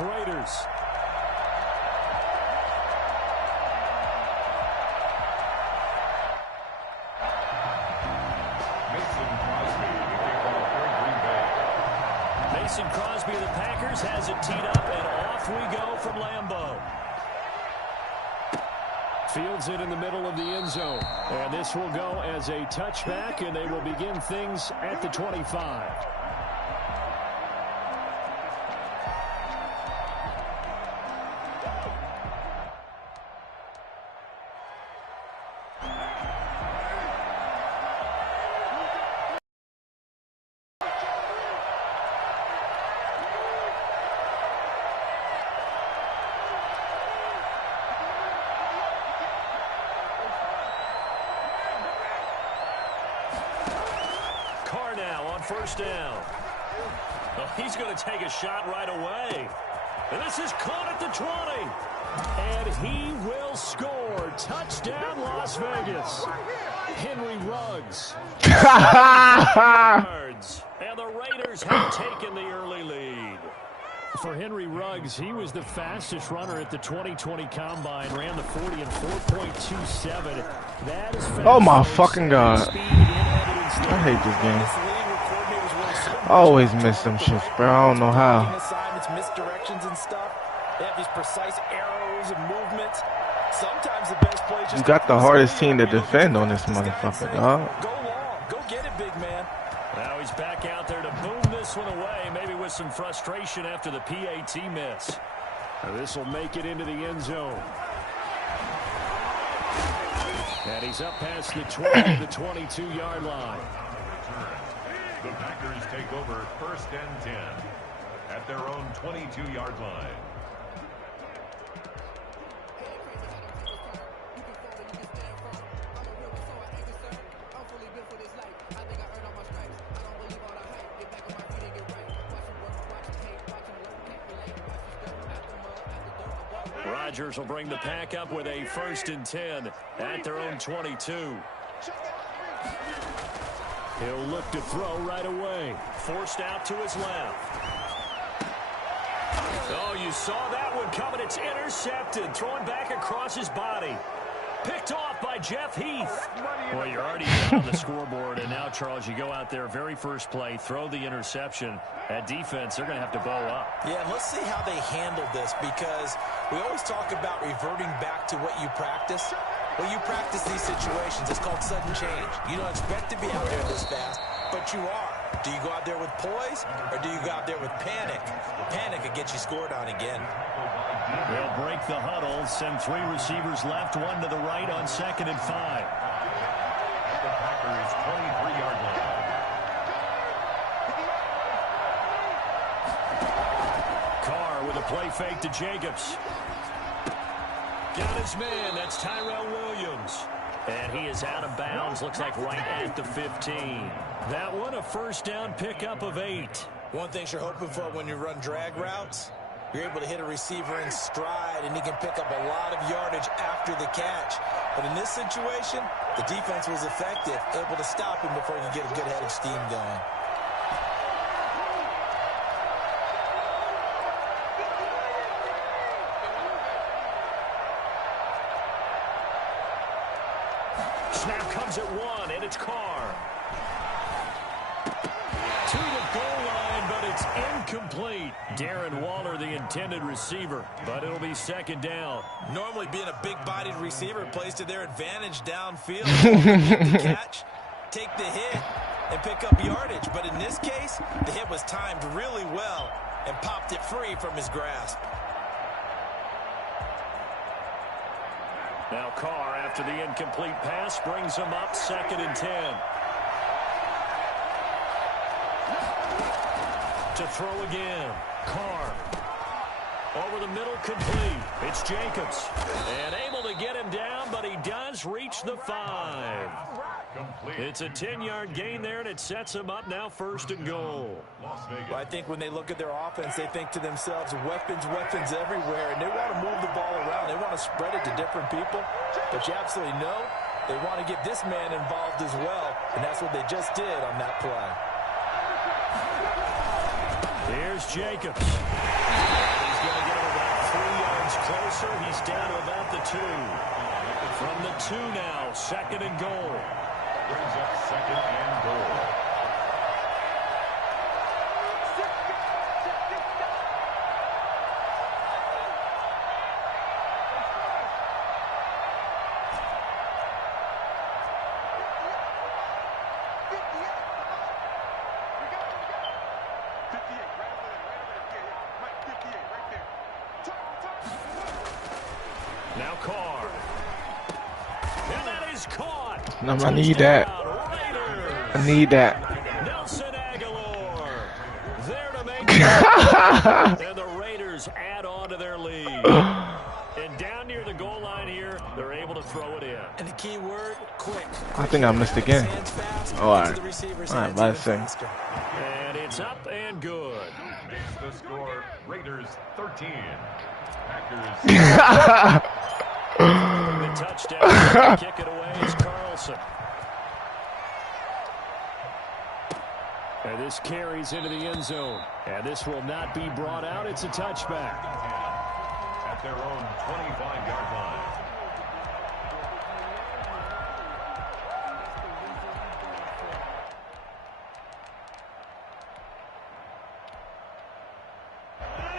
Raiders. Mason Crosby of the Packers has it teed up, and off we go from Lambeau. Fields it in the middle of the end zone. And this will go as a touchback, and they will begin things at the 25. First down. Oh, he's going to take a shot right away. And this is caught at the 20. And he will score. Touchdown, Las Vegas. Henry Ruggs. And the Raiders have taken the early lead. For Henry Ruggs, he was the fastest runner at the 2020 Combine. Ran the 40 in 4.27. That is fast. Oh, my fucking God. I hate this game. I always miss them shits, bro. I don't know how. Misdirections and stuff. They have these precise arrows and movements. Sometimes the best play just you got the hardest team to defend on this motherfucker, dog. Go long. Go get it, big man. Now he's back out there to boom this one away, maybe with some frustration after the PAT miss. This will make it into the end zone. And he's up past the 20 to the 22-yard line. The Packers take over 1st and 10 at their own 22-yard line. Rodgers will bring the pack up with a 1st and 10 at their own 22. He'll look to throw right away. Forced out to his left. Oh, you saw that one coming. It's intercepted. Throwing back across his body. Picked off by Jeff Heath. Well, you're already down on the scoreboard. And now, Charles, you go out there, very first play, throw the interception. At defense, they're going to have to bow up. Yeah, and let's see how they handle this, because we always talk about reverting back to what you practice. Well, you practice these situations. It's called sudden change. You don't expect to be out there this fast, but you are. Do you go out there with poise, or do you go out there with panic? Panic could get you scored on again. They'll break the huddle, send 3 receivers left, 1 to the right on 2nd and 5. The Packers' 23-yard line. Carr with a play fake to Jacobs. Got his man. That's Tyrell Williams. And he is out of bounds. Looks like right at the 15. That one a first down pickup of 8. One thing you're hoping for when you run drag routes, you're able to hit a receiver in stride, and he can pick up a lot of yardage after the catch. But in this situation, the defense was effective, able to stop him before he could get a good head of steam going. Snap comes at 1, and it's Carr. To the goal line, but it's incomplete. Darren Waller, the intended receiver, but it'll be 2nd down. Normally, being a big-bodied receiver plays to their advantage downfield. Get the catch, take the hit, and pick up yardage. But in this case, the hit was timed really well and popped it free from his grasp. Now Carr, after the incomplete pass, brings him up 2nd and 10. To throw again. Carr. Over the middle, complete. It's Jacobs. And able to get him down, but he does reach the 5. It's a 10-yard gain there, and it sets him up now 1st and goal. Well, I think when they look at their offense, they think to themselves, weapons, weapons everywhere, and they want to move the ball around. They want to spread it to different people, but you absolutely know they want to get this man involved as well, and that's what they just did on that play. Here's Jacobs. He's going 2 now, 2nd and goal. Brings up 2nd and goal. Now Carr. And that is caught. I need that. I need that. Nelson Aguilar there to make it. And the Raiders add on to their lead. And down near the goal line here, they're able to throw it in. And the key word, quick. I think I missed again. Oh, all right. All right, let's see. And it's up and good. Makes the score Raiders 13. Packers. The touchdown. Kick it away is Carlson. And this carries into the end zone. And this will not be brought out. It's a touchback. At their own 25-yard line.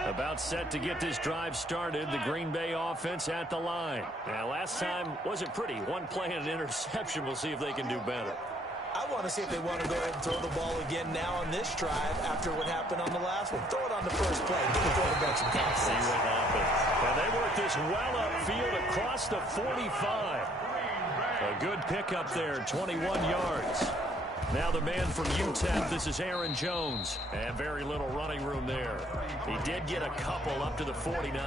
About set to get this drive started. The Green Bay offense at the line. Now, last time wasn't pretty. One play and an interception. We'll see if they can do better. I want to see if they want to go ahead and throw the ball again now on this drive after what happened on the last one. Throw it on the first play. Give the quarterback some confidence. See what happens. And they work this well upfield across the 45. A good pickup there, 21 yards. Now the man from UTEP, this is Aaron Jones. And very little running room there. He did get a couple up to the 49.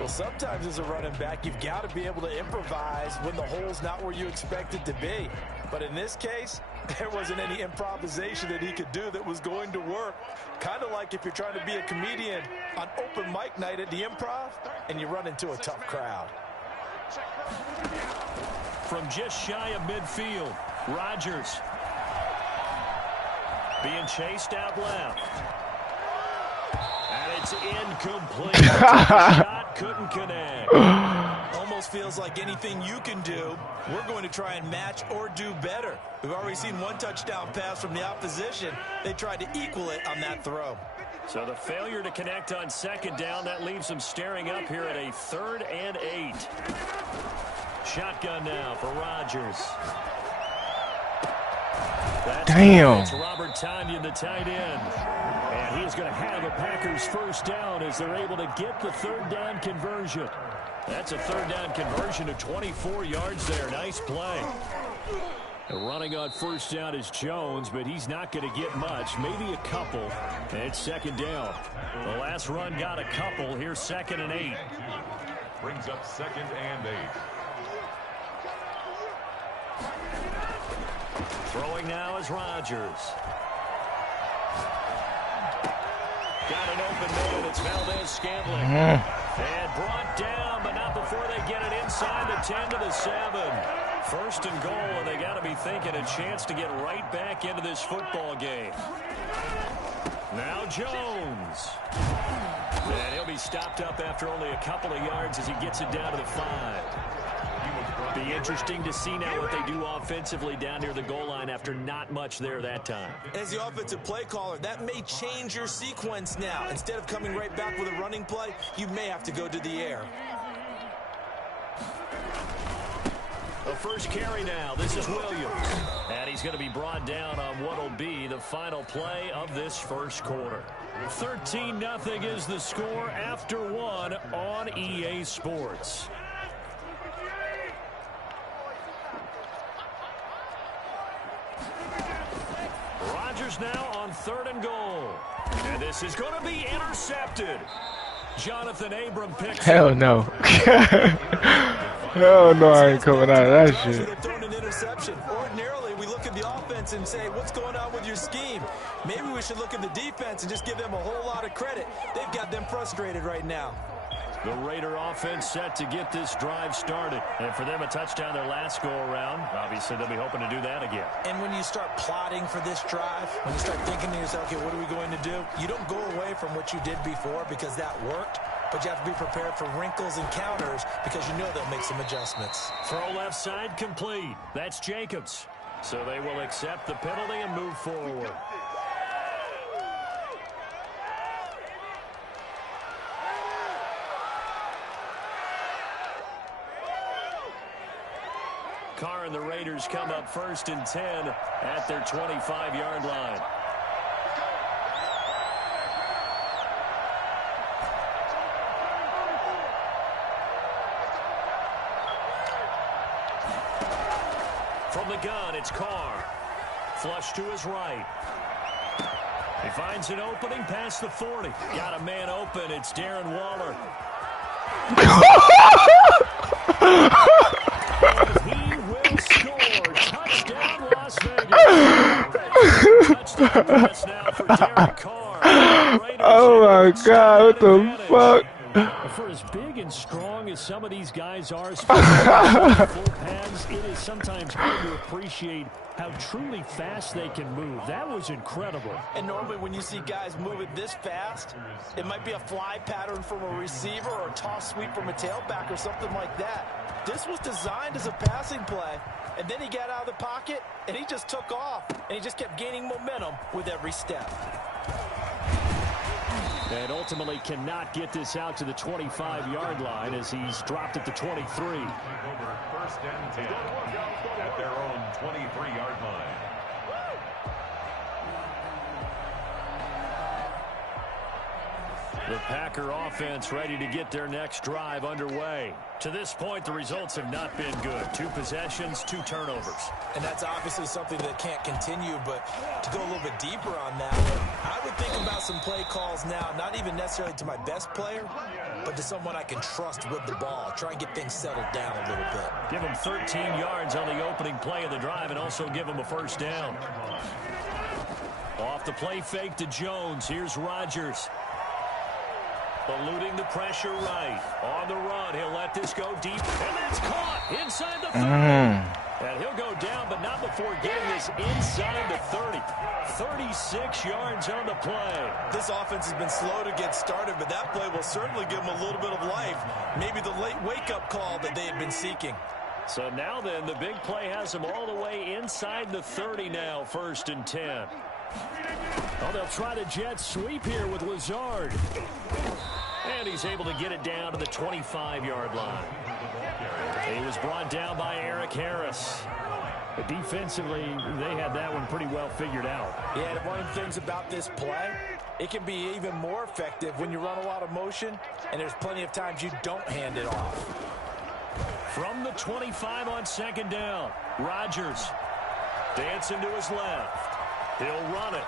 Well, sometimes as a running back, you've got to be able to improvise when the hole's not where you expect it to be. But in this case, there wasn't any improvisation that he could do that was going to work. Kind of like if you're trying to be a comedian on open mic night at the Improv and you run into a tough crowd. From just shy of midfield, Rodgers being chased out left. And it's incomplete. Shot couldn't connect. Almost feels like anything you can do, we're going to try and match or do better. We've already seen one touchdown pass from the opposition. They tried to equal it on that throw. So the failure to connect on 2nd down, that leaves them staring up here at a 3rd and 8. Shotgun now for Rodgers. Damn. It's Robert Tonyan, the tight end. And he's going to have a Packers first down as they're able to get the 3rd down conversion. That's a 3rd down conversion of 24 yards there. Nice play. Running on first down is Jones, but he's not going to get much, maybe a couple. And it's 2nd down. The last run got a couple. Here's 2nd and 8. Brings up 2nd and 8. Throwing now is Rodgers. Got an open man. It's Valdez-Scantling. And brought down, but not before they get it inside the 10 to the 7. 1st and goal, and they got to be thinking a chance to get right back into this football game. Now Jones. And he'll be stopped up after only a couple of yards as he gets it down to the 5. Be interesting to see now what they do offensively down near the goal line after not much there that time. As the offensive play caller, that may change your sequence now. Instead of coming right back with a running play, you may have to go to the air. The first carry now. This is Williams. And he's going to be brought down on what will be the final play of this first quarter. 13-0 is the score after 1 on EA Sports. Rodgers now on 3rd and goal. And this is going to be intercepted. Jonathan Abram picks Hell no. Hell no, I ain't coming out of that shit. Thrown an interception. Ordinarily, we look at the offense and say, what's going on with your scheme? Maybe we should look at the defense and just give them a whole lot of credit. They've got them frustrated right now. The Raider offense set to get this drive started. And for them, a touchdown their last go-around. Obviously, they'll be hoping to do that again. And when you start plotting for this drive, when you start thinking to yourself, okay, what are we going to do? You don't go away from what you did before because that worked. but you have to be prepared for wrinkles and counters because you know they'll make some adjustments. Throw left side complete. That's Jacobs. So they will accept the penalty and move forward. Carr and the Raiders come up 1st and 10 at their 25-yard line. From the gun, it's Carr. Flush to his right. He finds an opening past the 40. Got a man open. It's Darren Waller. He will score. Touchdown, Las Vegas. Touchdown pass now for Derek Carr. Oh my God, what the fuck? For as big and strong as some of these guys are, especially full pads, it is sometimes hard to appreciate how truly fast they can move. That was incredible. And normally when you see guys move it this fast, it might be a fly pattern from a receiver or a toss sweep from a tailback or something like that. This was designed as a passing play, and then he got out of the pocket, and he just took off, and he just kept gaining momentum with every step. And ultimately cannot get this out to the 25-yard line as he's dropped at the 23. 1st and 10 at their own 23-yard line. The Packer offense ready to get their next drive underway. To this point, the results have not been good. 2 possessions, 2 turnovers. And that's obviously something that can't continue, but to go a little bit deeper on that, I would think about some play calls now, not even necessarily to my best player, but to someone I can trust with the ball. Try and get things settled down a little bit. Give him 13 yards on the opening play of the drive and also give him a 1st down. Off the play fake to Jones. Here's Rodgers. Eluding the pressure right. On the run, he'll let this go deep. And that's caught inside the 30. And he'll go down, but not before getting this inside the 30. 36 yards on the play. This offense has been slow to get started, but that play will certainly give them a little bit of life. Maybe the late wake-up call that they had been seeking. So now then, the big play has them all the way inside the 30 now, 1st and 10. Oh, they'll try the jet sweep here with Lazard. And he's able to get it down to the 25-yard line. He was brought down by Eric Harris. But defensively, they had that one pretty well figured out. Yeah, one of the things about this play, it can be even more effective when you run a lot of motion, and there's plenty of times you don't hand it off. From the 25 on 2nd down, Rodgers dancing to his left. He'll run it.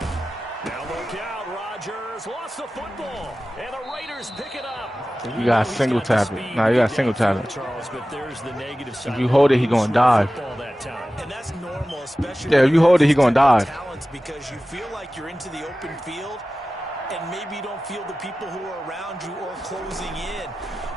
Now look out, Rodgers lost the football, and the Raiders pick it up. You got single tap it. Nah, you got single tap it. Charles, but there's the negative side. If you hold it, he gonna dive. And that's normal, especially if you hold it, he gonna dive. Because you feel like you're into the open field, and maybe you don't feel the people who are around you or closing in.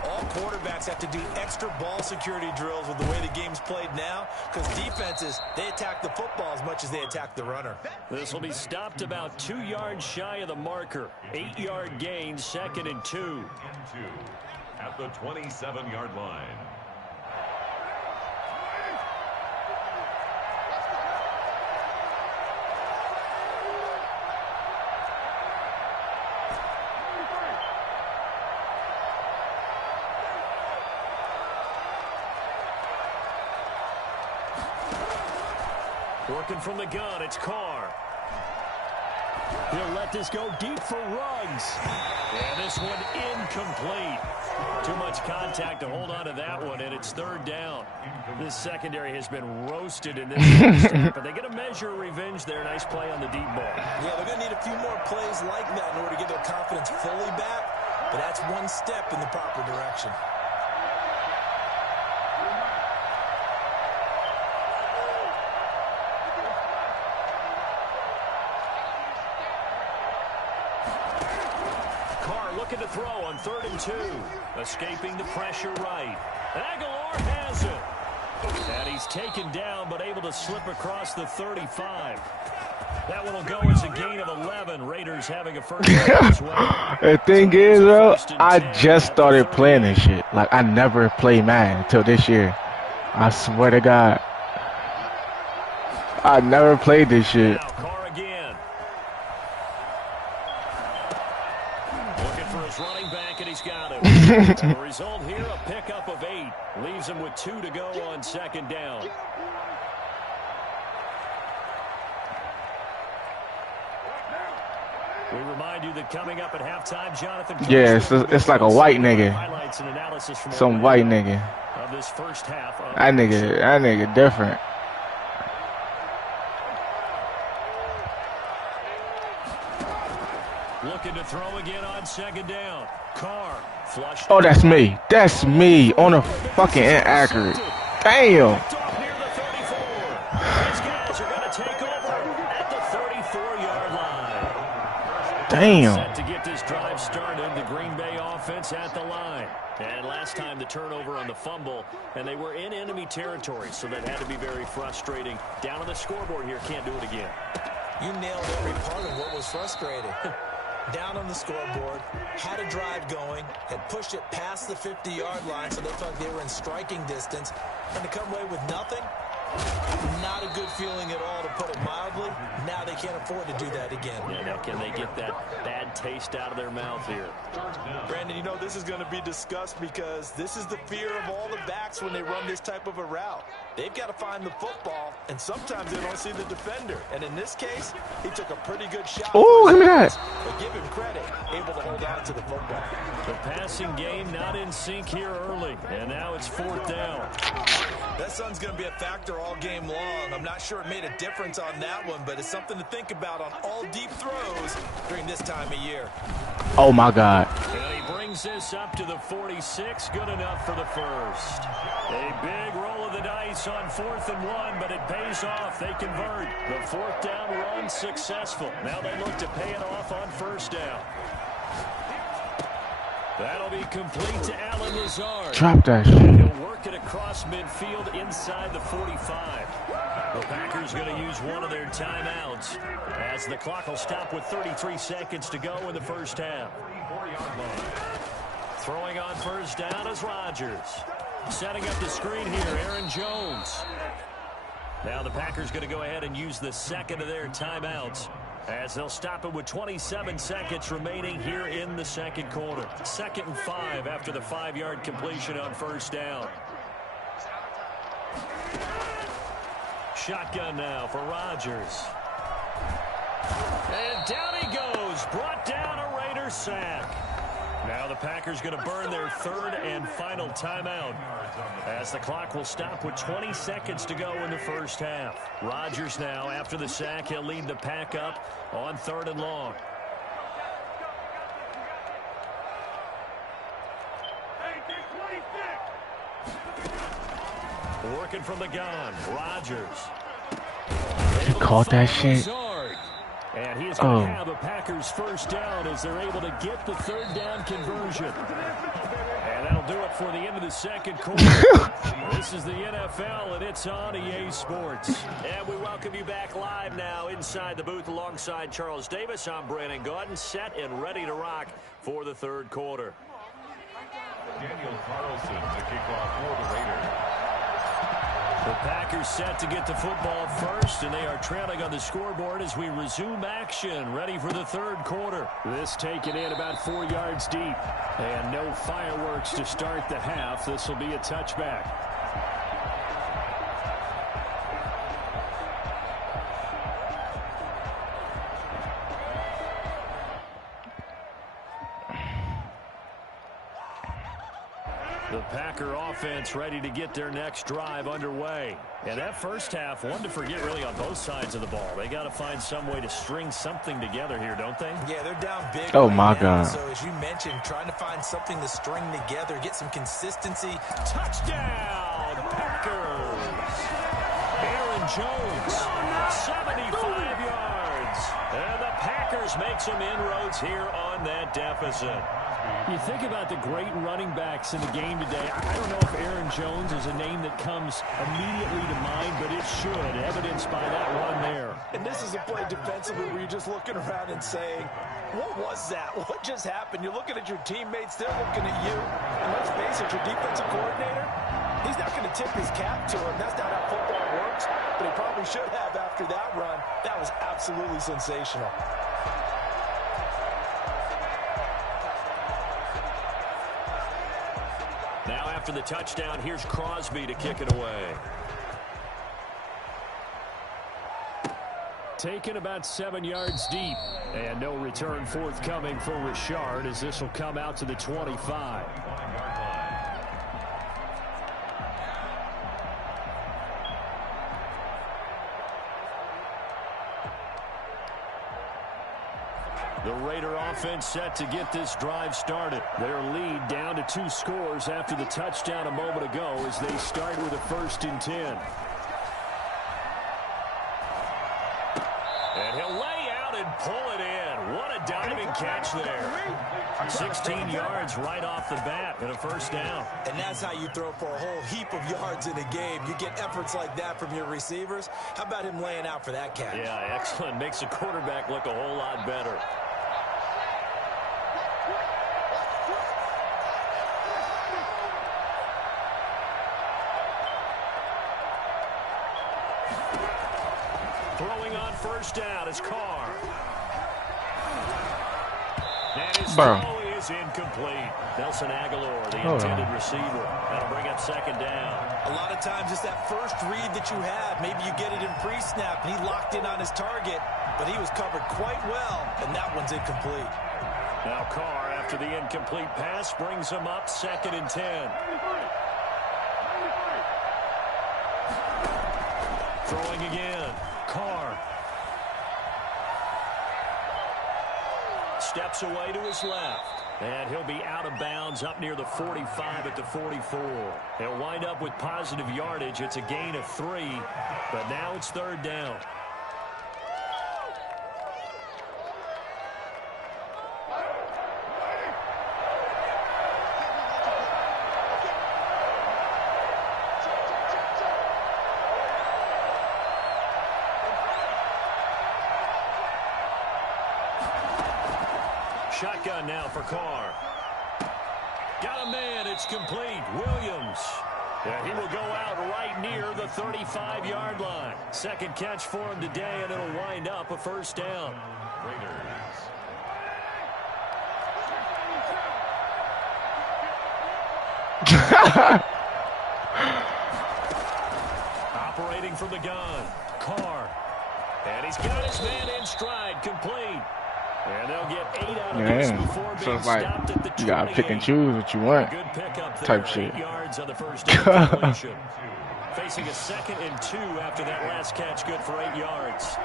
All quarterbacks have to do extra ball security drills with the way the game's played now, because defenses, they attack the football as much as they attack the runner. This will be stopped about 2 yards shy of the marker. 8-yard gain, 2nd and 2. At the 27-yard line. Working from the gun, it's Carr. He'll let this go deep for Ruggs. And this one incomplete. Too much contact to hold on to that one, and it's 3rd down. This secondary has been roasted in this start, but they get a measure of revenge there. Nice play on the deep ball. Yeah, they're going to need a few more plays like that in order to get their confidence fully back, but that's one step in the proper direction. Looking to throw on 3rd and 2. Escaping the pressure right. Aguilar has it. And he's taken down, but able to slip across the 35. That one will go as a gain of 11. Raiders having a first down as well. The thing is, bro, I just started playing this shit. Like, I never played Madden until this year. I swear to God. I never played this shit. Now, Carr again. Looking for his running back, and he's got him. And the result here, a pickup of 8. Leaves him with 2 to go on second down. We remind you that coming up at halftime, Jonathan. Yeah, it's like a white nigga. Some white nigga. Of this first half. That nigga different. Looking to throw again on second down. Carr flushed. Oh, that's me. That's me on a fucking inaccurate. Damn. Damn. Set to get this drive started, the Green Bay offense at the line. And last time the turnover on the fumble, and they were in enemy territory, so that had to be very frustrating. Down on the scoreboard here, can't do it again. You nailed every part of what was frustrating. Down on the scoreboard, had a drive going, had pushed it past the 50-yard line, so they felt like they were in striking distance, and to come away with nothing, not a good feeling at all, to put it mildly. Now they can't afford to do that again. Yeah, now can they get that bad taste out of their mouth here? Brandon, you know this is going to be discussed because this is the fear of all the backs when they run this type of a route. They've got to find the football, and sometimes they don't see the defender. And in this case, he took a pretty good shot. Oh, give me that. But give him credit, able to hold on to the football. The passing game not in sync here early, and now it's 4th down. That sun's going to be a factor all game long. I'm not sure it made a difference on that one, but it's something to think about on all deep throws during this time of year. Oh, my God. And he brings this up to the 46. Good enough for the first. A big roll of the dice on 4th and 1, but it pays off. They convert. The 4th down run successful. Now they look to pay it off on 1st down. That'll be complete to Allen Lazard. Drop that shit. He'll work it across midfield inside the 45. The Packers going to use one of their timeouts as the clock will stop with 33 seconds to go in the first half. Throwing on first down is Rodgers. Setting up the screen here, Aaron Jones. Now the Packers going to go ahead and use the second of their timeouts as they'll stop it with 27 seconds remaining here in the second quarter. 2nd and 5 after the 5-yard completion on first down. Shotgun now for Rodgers. And down he goes. Brought down a Raider sack. Now the Packers going to burn their 3rd and final timeout as the clock will stop with 20 seconds to go in the first half. Rodgers now, after the sack, he'll lead the pack up on 3rd and long. Working from the gun, Rodgers. He caught that shit. And he's going to have a Packers first down as they're able to get the 3rd down conversion. And that'll do it for the end of the second quarter. This is the NFL, and it's on EA Sports. And we welcome you back live now inside the booth alongside Charles Davis. I'm Brandon Gordon, set and ready to rock for the 3rd quarter. Daniel Carlson to kick off for the Raiders. The Packers set to get the football first, and they are trailing on the scoreboard as we resume action, ready for the 3rd quarter. This taken in about 4 yards deep, and no fireworks to start the half. This will be a touchback. The Packer offense ready to get their next drive underway. And that first half, one to forget really on both sides of the ball. They got to find some way to string something together here, don't they? Yeah, they're down big. Oh, my God. So, as you mentioned, trying to find something to string together, get some consistency. Touchdown, Packers! Aaron Jones, 75 yards. And the Packers make some inroads here on that deficit. You think about the great running backs in the game today. I don't know if Aaron Jones is a name that comes immediately to mind, but it should, evidenced by that run there. And this is a play defensively where you're just looking around and saying, what was that? What just happened? You're looking at your teammates, they're looking at you. And let's face it, your defensive coordinator, he's not going to tip his cap to him. That's not how football works, but he probably should have after that run. That was absolutely sensational. Now after the touchdown, here's Crosby to kick it away. Taken about 7 yards deep. And no return forthcoming for Richard as this will come out to the 25. The Raider offense set to get this drive started. Their lead down to 2 scores after the touchdown a moment ago as they start with a 1st and 10. And he'll lay out and pull it in. What a diving catch there. 16 yards right off the bat and a 1st down. And that's how you throw for a whole heap of yards in a game. You get efforts like that from your receivers. How about him laying out for that catch? Yeah, excellent. Makes the quarterback look a whole lot better. Throwing on 1st down is Carr. And his throw is incomplete. Nelson Aguilar, the intended receiver. That'll bring up 2nd down. A lot of times it's that first read that you have. Maybe you get it in pre-snap, and he locked in on his target, but he was covered quite well, and that one's incomplete. Now Carr, after the incomplete pass, brings him up 2nd and 10. Throwing again. Carr steps away to his left, and he'll be out of bounds up near the 45 at the 44. He'll wind up with positive yardage. It's a gain of 3, but now it's 3rd down. Shotgun now for Carr. Got a man. It's complete. Williams. And he will go out right near the 35-yard line. 2nd catch for him today, and it'll wind up a 1st down. Raiders. Operating from the gun. Carr. And he's got his man in stride. Complete. And they'll get 8 out of this before being so it's like stopped at the 28. You gotta pick and choose what you want. Good pickup there. Type shit. 8 yards on the 1st down completion. Facing a 2nd and 2 after that last catch, good for 8 yards.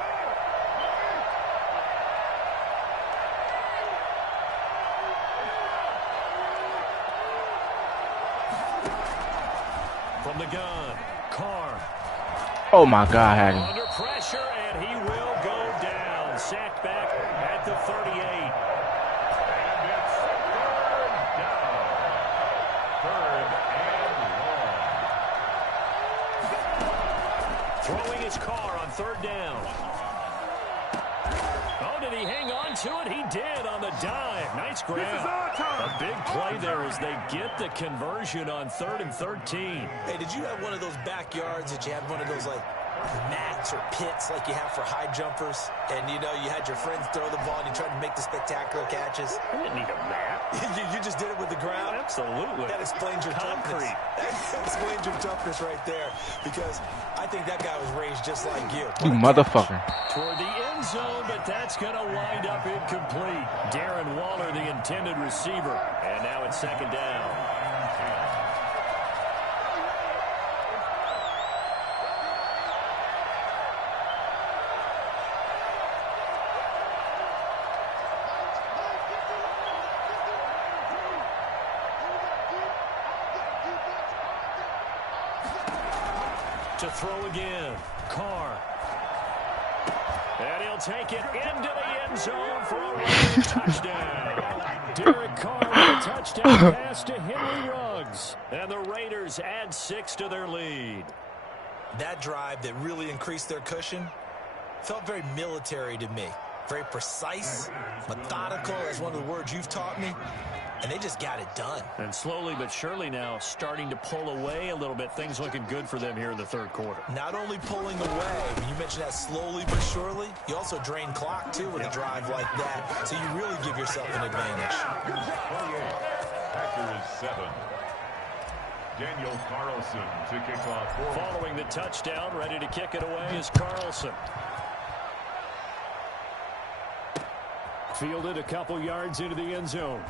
From the gun, Carr. Oh my God, had him. Under pressure, and he will go down. Sacked back at the 38. And it's 3rd down. 3rd and long. Throwing his Carr on 3rd down. Oh, did he hang on to it? He did on the dive. Nice grab. A big play there as they get the conversion on 3rd and 13. Hey, did you have one of those backyards that you had one of those, like, mats or pits like you have for high jumpers? And, you know, you had your friends throw the ball and you tried to make the spectacular catches? I didn't need a mat. you just did it with the ground? Absolutely. That explains your toughness. That explains your toughness right there, because I think that guy was raised just like you. You motherfucker. Toward the end zone, but that's going to wind up incomplete. Darren Waller, the intended receiver. And now it's 2nd down. To throw again, Carr. And he'll take it into the end zone for a running touchdown. Derek Carr with a touchdown pass to Henry Ruggs. And the Raiders add 6 to their lead. That drive that really increased their cushion felt very military to me. Very precise, methodical, that's one of the words you've taught me. And they just got it done. And slowly but surely now starting to pull away a little bit. Things looking good for them here in the third quarter. Not only pulling away, you mentioned that slowly but surely, you also drain clock, too, with a drive like that. So you really give yourself an advantage. Packers 7. Daniel Carlson to kick off. Following the touchdown, ready to kick it away is Carlson. Fielded a couple yards into the end zone.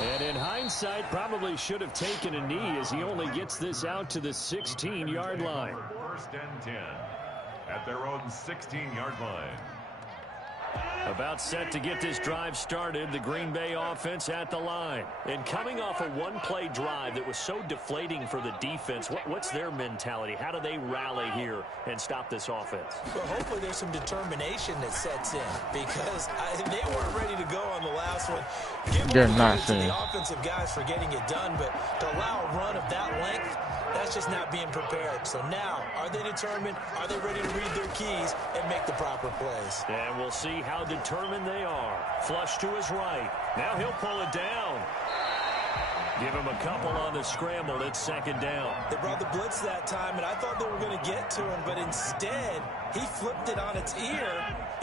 And in hindsight, probably should have taken a knee as he only gets this out to the 16-yard line. First and 10 at their own 16-yard line. About set to get this drive started, the Green Bay offense at the line. And coming off a one-play drive that was so deflating for the defense, what's their mentality? How do they rally here and stop this offense? Well, hopefully there's some determination that sets in because they weren't ready to go on the last one. They're not to the offensive guys for getting it done, but to allow a run of that length, that's just not being prepared. So now, are they determined? Are they ready to read their keys and make the proper plays? And we'll see how determined they are. Flush to his right. Now he'll pull it down. Give him a couple on the scramble. It's second down. They brought the blitz that time, and I thought they were going to get to him, but instead, he flipped it on its ear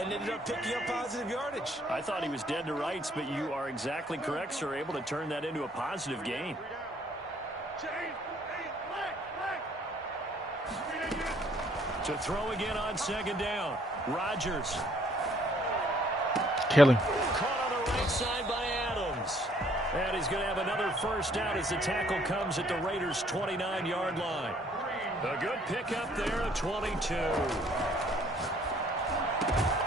and ended up picking up positive yardage. I thought he was dead to rights, but you are exactly correct, sir. Able to turn that into a positive gain. To throw again on second down. Rodgers. Kill him. Caught on the right side by Adams. And he's going to have another first down as the tackle comes at the Raiders' 29-yard line. A good pickup there at 22.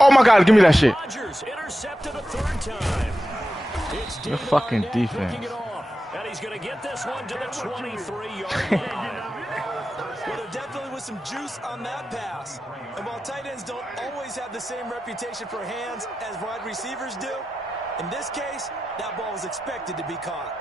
Oh, my God. Give me that shit. Rodgers intercepted a third time. It's The fucking defense. Picking it off. And he's going to get this one to the 23-yard line. Well, there definitely was some juice on that pass. And while tight ends don't always have the same reputation for hands as wide receivers do, in this case, that ball was expected to be caught.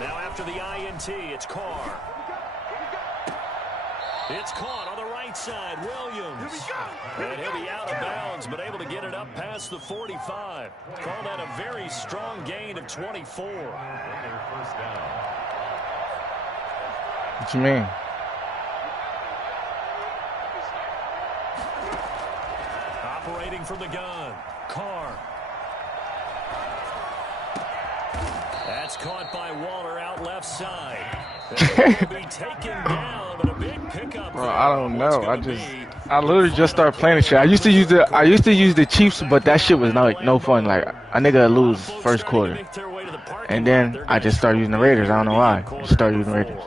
Now after the INT, it's Carr. It's caught on the right side, Williams. And he'll be out of bounds, but able to get it up past the 45. Call that a very strong gain of 24. First down. What you mean? Operating from the gun, Carr. That's caught by Waller out left side. Will be taken down, but a big pickup. Bro, I don't know. I literally just started playing this shit. I used to use the Chiefs, but that shit was no fun. Like a nigga lose first quarter, and then I just started using the Raiders. I don't know why. I just started using the Raiders.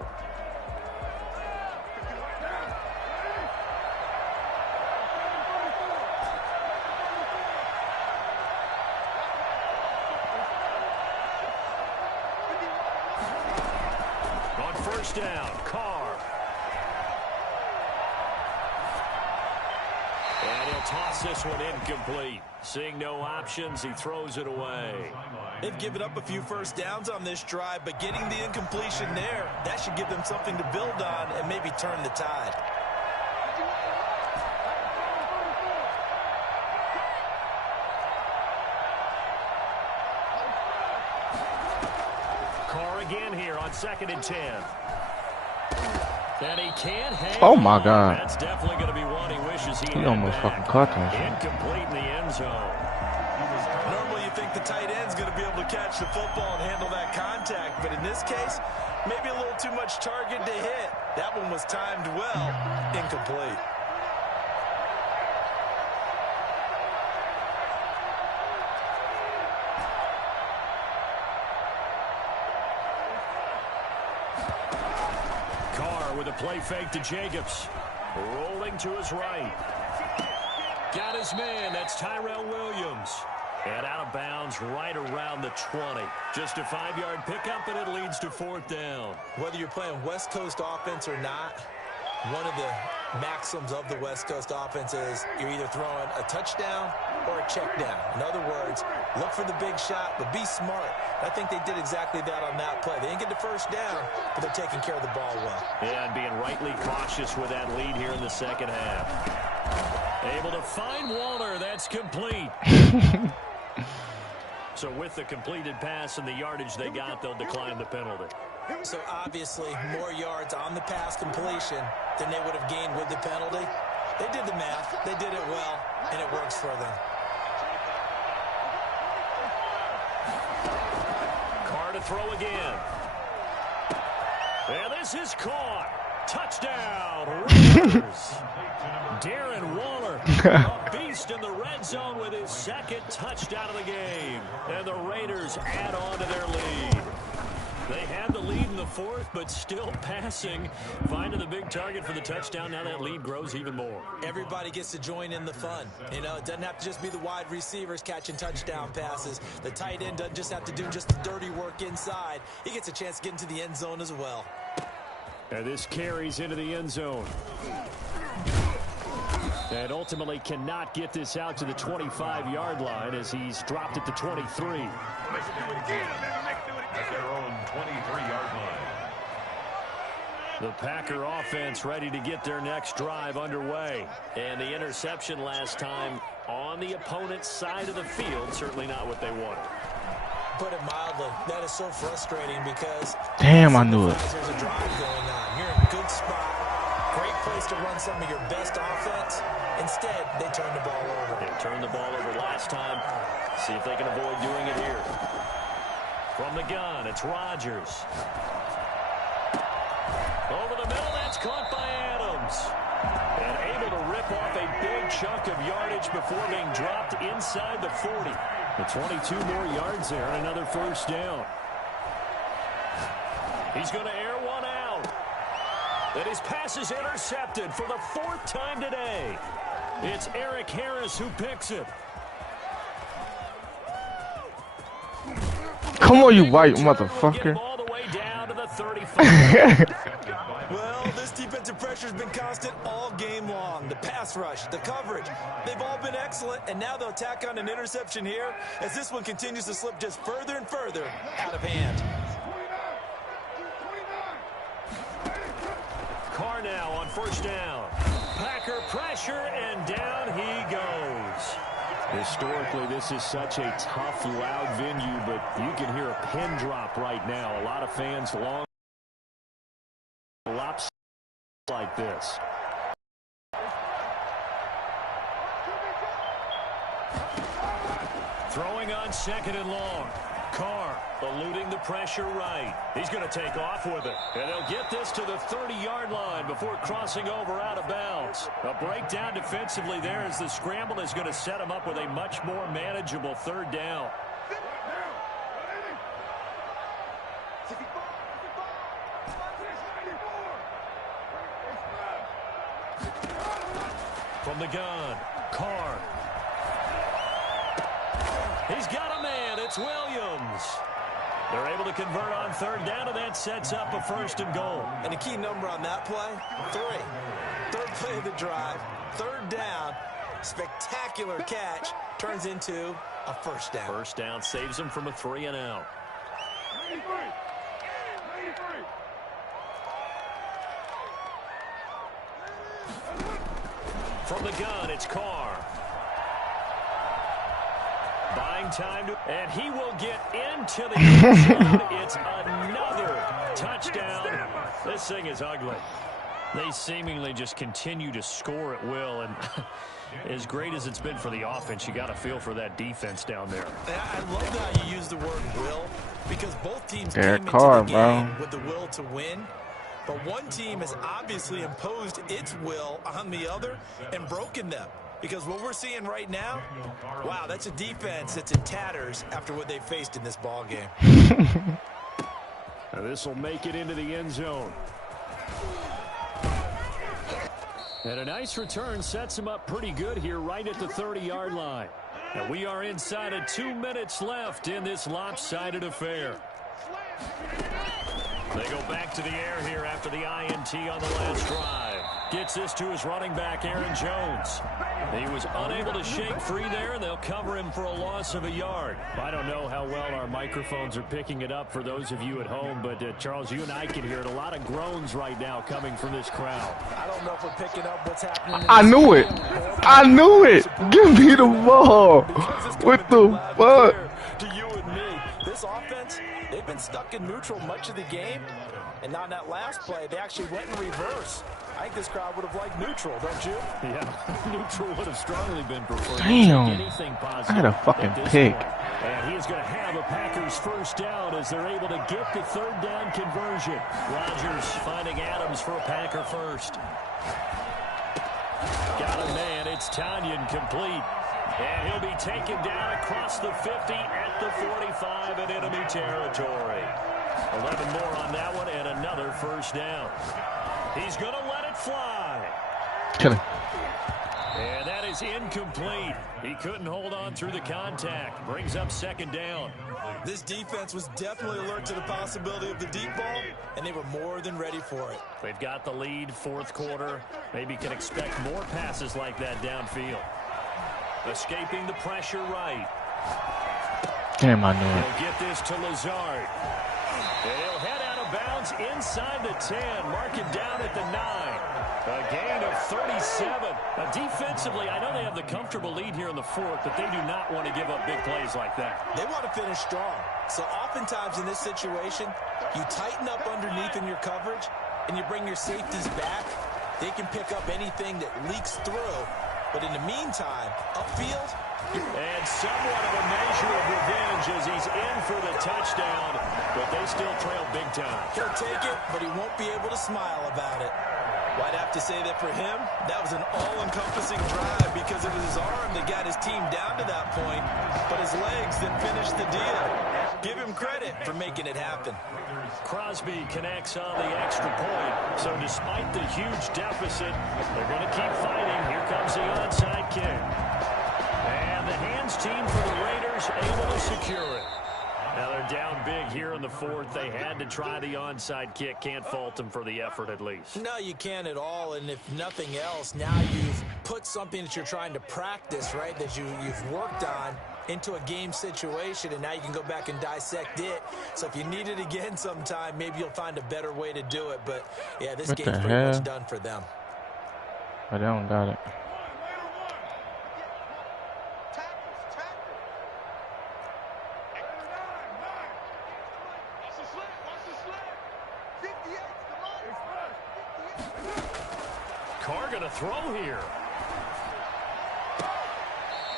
Down, Carr. And he'll toss this one incomplete. Seeing no options, he throws it away. They've given up a few first downs on this drive, but getting the incompletion there, that should give them something to build on and maybe turn the tide. Carr again here on 2nd and 10. And he can't hang. Oh my God! That's definitely going to be one he wishes he had almost back. fucking caught that. Incomplete in the end zone. Normally you think the tight end's going to be able to catch the football and handle that contact, but in this case, maybe a little too much target to hit. That one was timed well. Incomplete. With a play fake to Jacobs. Rolling to his right. Got his man. That's Tyrell Williams. And out of bounds right around the 20. Just a 5-yard pickup, and it leads to 4th down. Whether you're playing West Coast offense or not, one of the maxims of the West Coast offense is you're either throwing a touchdown or a check down. In other words, look for the big shot, but be smart. I think they did exactly that on that play. They didn't get the first down, but they're taking care of the ball well. Yeah, and being rightly cautious with that lead here in the second half. Able to find Waller. That's complete. So with the completed pass and the yardage they got, they'll decline the penalty. So obviously more yards on the pass completion than they would have gained with the penalty. They did the math. They did it well, and it works for them. Carr to throw again. And this is caught. Touchdown, Raiders. Darren Waller, a beast in the red zone with his 2nd touchdown of the game. And the Raiders add on to their lead. They had the lead in the 4th, but still passing. Finding the big target for the touchdown. Now that lead grows even more. Everybody gets to join in the fun. You know, it doesn't have to just be the wide receivers catching touchdown passes. The tight end doesn't just have to do just the dirty work inside. He gets a chance to get into the end zone as well. And this carries into the end zone. And ultimately cannot get this out to the 25-yard line as he's dropped at the 23. At their own 23-yard line. The Packer offense ready to get their next drive underway. And the interception last time on the opponent's side of the field, certainly not what they wanted. Put it mildly, that is so frustrating because damn, I knew it. There's a drive going on. You're in a good spot. Great place to run some of your best offense. Instead, they turn the ball over. They turned the ball over last time. See if they can avoid doing it here. From the gun, it's Rodgers. Over the middle, that's caught by Adams. And able to rip off a big chunk of yardage before being dropped inside the 40. The 22 more yards there, another 1st down. He's going to air one out. And his pass is intercepted for the 4th time today. It's Eric Harris who picks it. Come on, you white motherfucker. All the way down to the 35. Well, this defensive pressure has been constant all game long. The pass rush, the coverage, they've all been excellent, and now they'll tack on an interception here as this one continues to slip just further and further out of hand. Carr now on 1st down. Packer pressure, and down he goes. Historically, this is such a tough, loud venue, but you can hear a pin drop right now. A lot of fans long laps like this. Throwing on 2nd and long. Carr eluding the pressure right. He's going to take off with it. And he'll get this to the 30-yard line before crossing over out of bounds. A breakdown defensively there as the scramble is going to set him up with a much more manageable 3rd down. From the gun, Carr. He's got a man. It's Williams. They're able to convert on 3rd down, and that sets up a 1st and goal. And a key number on that play, 3. 3rd play of the drive, 3rd down, spectacular catch, turns into a 1st down. 1st down saves them from a 3 and out. From the gun, it's Carr. Buying time, and he will get into the end zone. It's another touchdown. This thing is ugly. They seemingly just continue to score at will, and as great as it's been for the offense, you got to feel for that defense down there. I love how you use the word will, because both teams Derek came Carr, into the game bro, with the will to win. But one team has obviously imposed its will on the other and broken them. Because what we're seeing right now, wow, that's a defense that's in tatters after what they faced in this ball game. Now this will make it into the end zone. And a nice return sets him up pretty good here right at the 30-yard line. And we are inside of 2 minutes left in this lopsided affair. They go back to the air here after the INT on the last drive. Gets this to his running back, Aaron Jones. He was unable to shake free there, and they'll cover him for a loss of a yard. I don't know how well our microphones are picking it up for those of you at home, but Charles, you and I can hear it. A lot of groans right now coming from this crowd. I don't know if we're picking up what's happening. I knew it. I knew it. Give me the ball. What the fuck? To you and me, this offense, they've been stuck in neutral much of the game, and on that last play, they actually went in reverse. I think this crowd would have liked neutral, don't you? Yeah, neutral would have strongly been preferred. Damn, I had a fucking pick. And he's going to have a Packers first down as they're able to get the third down conversion. Rodgers finding Adams for a Packer first. Got a man, it's Tanyan complete. And he'll be taken down across the 50 at the 45 in enemy territory. 11 more on that one and another first down. He's going to let it fly. Kill him. And that is incomplete. He couldn't hold on through the contact. Brings up second down. This defense was definitely alert to the possibility of the deep ball, and they were more than ready for it. They've got the lead, fourth quarter. Maybe can expect more passes like that downfield. Escaping the pressure right. Damn, I knew it. He'll get this to Lazard. And he'll head out of bounds inside the 10. Mark it down at the 9. A gain of 37. Defensively, I know they have the comfortable lead here in the fourth, but they do not want to give up big plays like that. They want to finish strong. So oftentimes in this situation, you tighten up underneath in your coverage, and you bring your safeties back. They can pick up anything that leaks through. But in the meantime, upfield, and somewhat of a measure of revenge as he's in for the touchdown, but they still trail big time. He'll take it, but he won't be able to smile about it. Well, I'd have to say that for him, that was an all-encompassing drive because it was his arm that got his team down to that point, but his legs then finished the deal. Give him credit for making it happen. Crosby connects on the extra point, so despite the huge deficit, they're going to keep fighting. Here comes the onside kick. And the hands team for the Raiders able to secure it. Now they're down big here in the fourth. They had to try the onside kick. Can't fault them for the effort at least. No, you can't at all. And if nothing else, now you've put something that you're trying to practice, right, that you've worked on into a game situation, and now you can go back and dissect it. So if you need it again sometime, maybe you'll find a better way to do it. But, yeah, this game's pretty much done for them. I don't got it. Carr going to throw here.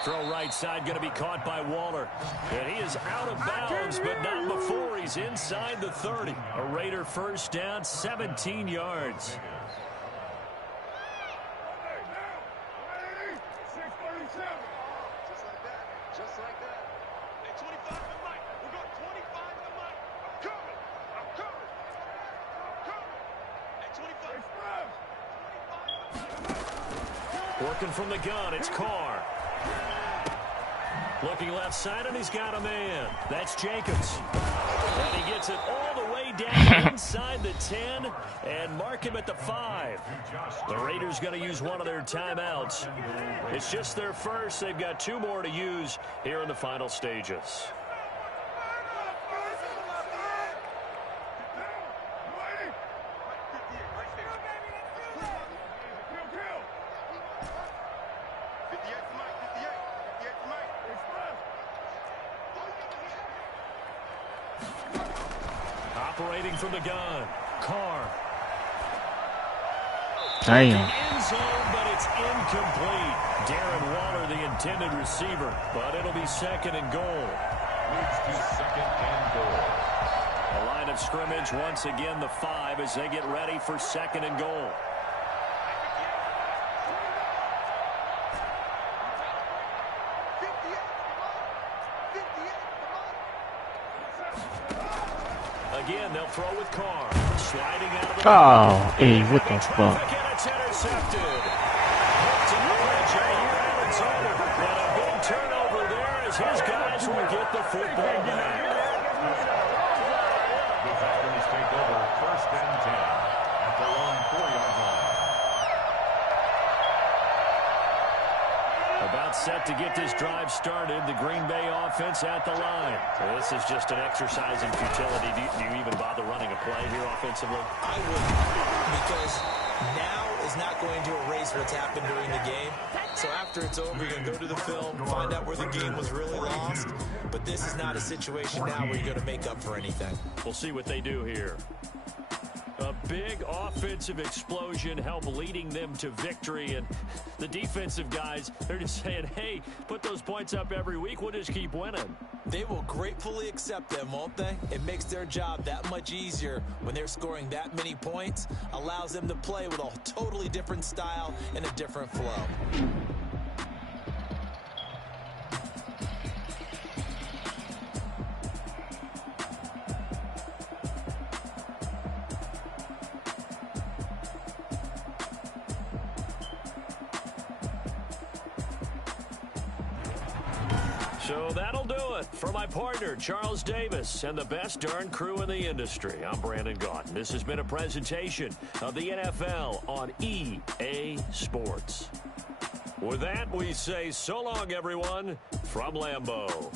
Throw right side going to be caught by Waller. And he is out of bounds, but not before he's inside the 30. A Raider first down, 17 yards. Just like that. Hey, 25 to Mike. We're going 25 to Mike. I'm coming. I'm coming. I'm coming. Hey, 25. Working from the gun, it's Carr. Looking left side, and he's got a man. That's Jacobs. And he gets it all the way down inside the 10 and mark him at the 5. The Raiders going to use one of their timeouts. It's just their first. They've got 2 more to use here in the final stages. Operating from the gun, Carr. Damn. End zone, but it's incomplete. Darren Waller, the intended receiver, but it'll be second and goal. Moves to second and goal. The line of scrimmage once again the 5 as they get ready for second and goal. Again, they'll throw with Carr. Sliding out of the Oh, hey, what the fuck? And it's intercepted. To the edge, and a big turnover football back. The Packers take over 1st and 10 at their own 4-yard line. About set to get this drive started. The Green Bay offense at the line. This is just an exercise in futility. Do you even bother running a play here offensively? I wouldn't, because now is not going to erase what's happened during the game. So after it's over, you're going to go to the film, find out where the game was really lost. But this is not a situation now where you're going to make up for anything. We'll see what they do here. A big offensive explosion helped leading them to victory. And the defensive guys, they're just saying, hey, put those points up every week. We'll just keep winning. They will gratefully accept them, won't they? It makes their job that much easier when they're scoring that many points. Allows them to play with a totally different style and a different flow. So that'll do it for my partner, Charles Davis, and the best darn crew in the industry. I'm Brandon Gaudin. This has been a presentation of the NFL on EA Sports. With that, we say so long, everyone, from Lambeau.